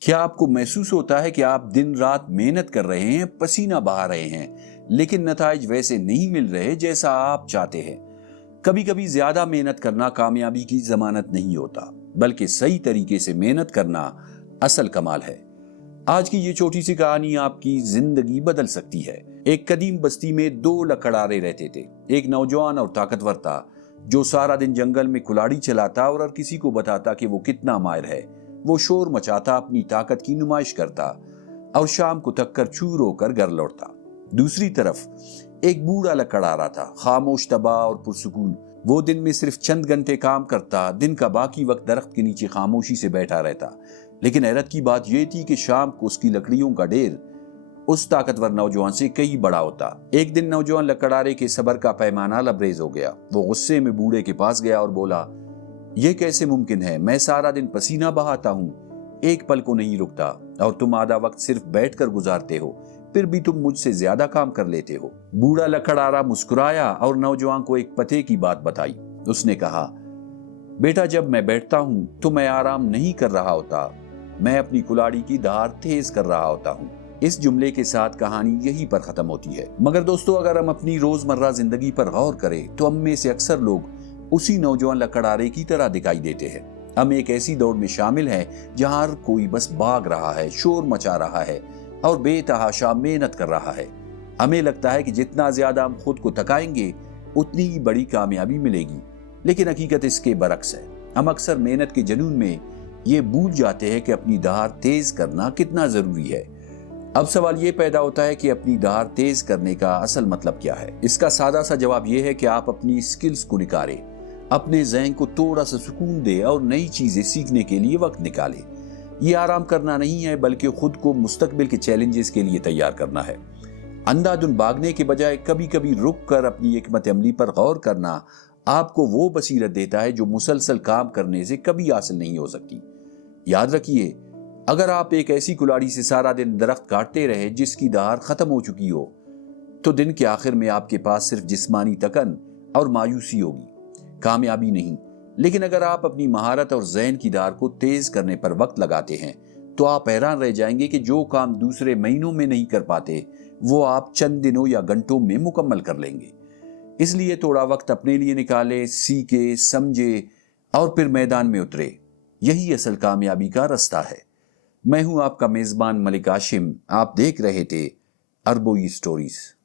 کیا آپ کو محسوس ہوتا ہے کہ آپ دن رات محنت کر رہے ہیں، پسینہ بہا رہے ہیں، لیکن نتائج ویسے نہیں مل رہے جیسا آپ چاہتے ہیں؟ کبھی کبھی زیادہ محنت کرنا کامیابی کی ضمانت نہیں ہوتا، بلکہ صحیح طریقے سے محنت کرنا اصل کمال ہے۔ آج کی یہ چھوٹی سی کہانی آپ کی زندگی بدل سکتی ہے۔ ایک قدیم بستی میں دو لکڑہارے رہتے تھے۔ ایک نوجوان اور طاقتور تھا جو سارا دن جنگل میں کلاڑی چلاتا اور ہر کسی کو بتاتا کہ وہ کتنا ماہر ہے۔ وہ شور مچاتا، اپنی طاقت کی نمائش کرتا اور شام کو تھک کر چور ہو کر گھر لوٹتا۔ دوسری طرف ایک بوڑھا لکڑہارا تھا، خاموش، تباہ اور پرسکون۔ وہ دن میں صرف چند گھنٹے کام کرتا، دن کا باقی وقت درخت کے نیچے خاموشی سے بیٹھا رہتا۔ لیکن حیرت کی بات یہ تھی کہ شام کو اس کی لکڑیوں کا ڈھیر اس طاقتور نوجوان سے کئی بڑا ہوتا۔ ایک دن نوجوان لکڑہارے کے صبر کا پیمانہ لبریز ہو گیا۔ وہ غصے میں بوڑھے کے پاس گیا اور بولا، یہ کیسے ممکن ہے؟ میں سارا دن پسینہ بہاتا ہوں، ایک پل کو نہیں رکتا، اور تم آدھا وقت صرف بیٹھ کر گزارتے ہو، پھر بھی تم مجھ سے زیادہ کام کر لیتے ہو۔ بوڑھا لکڑہارا مسکرایا اور نوجوان کو ایک پتے کی بات بتائی۔ اس نے کہا، بیٹا، جب میں بیٹھتا ہوں تو میں آرام نہیں کر رہا ہوتا، میں اپنی کلاڑی کی دھار تیز کر رہا ہوتا ہوں۔ اس جملے کے ساتھ کہانی یہی پر ختم ہوتی ہے۔ مگر دوستو، اگر ہم اپنی روزمرہ زندگی پر غور کریں تو ہم میں سے اکثر لوگ اسی نوجوان لکڑہارے کی طرح دکھائی دیتے ہیں۔ ہم ایک ایسی دوڑ میں شامل ہیں جہاں ہر کوئی بس بھاگ رہا ہے، شور مچا رہا ہے اور بے تحاشا محنت کر رہا ہے۔ ہمیں لگتا ہے کہ جتنا زیادہ ہم خود کو تھکائیں گے اتنی ہی بڑی کامیابی ملے گی، لیکن حقیقت اس کے برعکس ہے۔ ہم اکثر محنت کے جنون میں یہ بھول جاتے ہیں کہ اپنی دھار تیز کرنا کتنا ضروری ہے۔ اب سوال یہ پیدا ہوتا ہے کہ اپنی دھار تیز کرنے کا اصل مطلب کیا ہے؟ اس کا سادہ سا جواب یہ ہے کہ آپ اپنی سکلز کو نکھاریں، اپنے ذہن کو تھوڑا سا سکون دے اور نئی چیزیں سیکھنے کے لیے وقت نکالے۔ یہ آرام کرنا نہیں ہے، بلکہ خود کو مستقبل کے چیلنجز کے لیے تیار کرنا ہے۔ اندھا دھند بھاگنے کے بجائے کبھی کبھی رک کر اپنی حکمت عملی پر غور کرنا آپ کو وہ بصیرت دیتا ہے جو مسلسل کام کرنے سے کبھی حاصل نہیں ہو سکتی۔ یاد رکھیے، اگر آپ ایک ایسی کلاڑی سے سارا دن درخت کاٹتے رہے جس کی دھار ختم ہو چکی ہو، تو دن کے آخر میں آپ کے پاس صرف جسمانی تھکن اور مایوسی ہوگی، کامیابی نہیں۔ لیکن اگر آپ اپنی مہارت اور ذہن کی دھار کو تیز کرنے پر وقت لگاتے ہیں تو آپ حیران رہ جائیں گے کہ جو کام دوسرے مہینوں میں نہیں کر پاتے وہ آپ چند دنوں یا گھنٹوں میں مکمل کر لیں گے۔ اس لیے تھوڑا وقت اپنے لیے نکالے، سیکھے، سمجھے اور پھر میدان میں اترے۔ یہی اصل کامیابی کا راستہ ہے۔ میں ہوں آپ کا میزبان ملک ہاشم۔ آپ دیکھ رہے تھے اربوئی سٹوریز۔